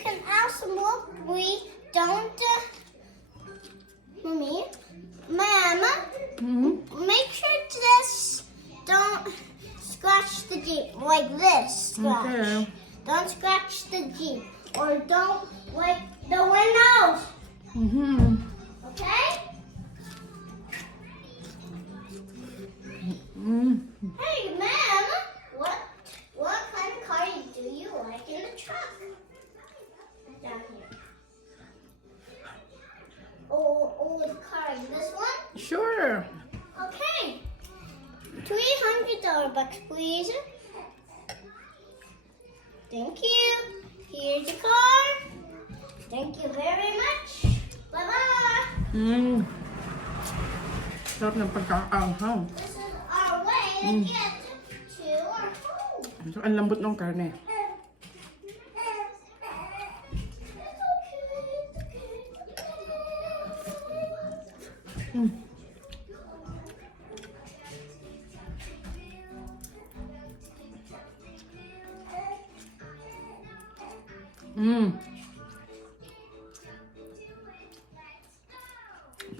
can also look. We don't, Mommy, Mama, make sure this don't scratch the Jeep like this. Scratch. Okay. Don't scratch the Jeep or don't like the windows. Okay? Hey, Ma'am, what kind of car do you like in the truck? Down here. Oh, the car. This one? Sure. Okay. $300 bucks, please. Thank you. Here's your car. Thank you very much. Bye-bye. Sarap ng pagkakaanghang. This is our way to get to our home. So, ang lambot ng karne.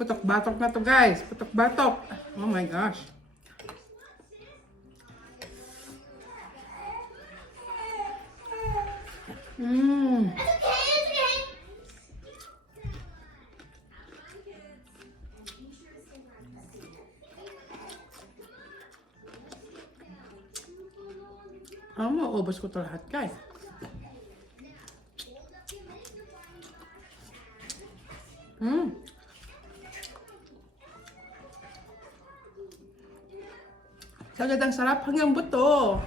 Putok-batok na to, guys. Putok-batok. Oh my gosh. It's okay, it's okay. Maubos ko to lahat, guys. Sagad ang sarap hanggang buto.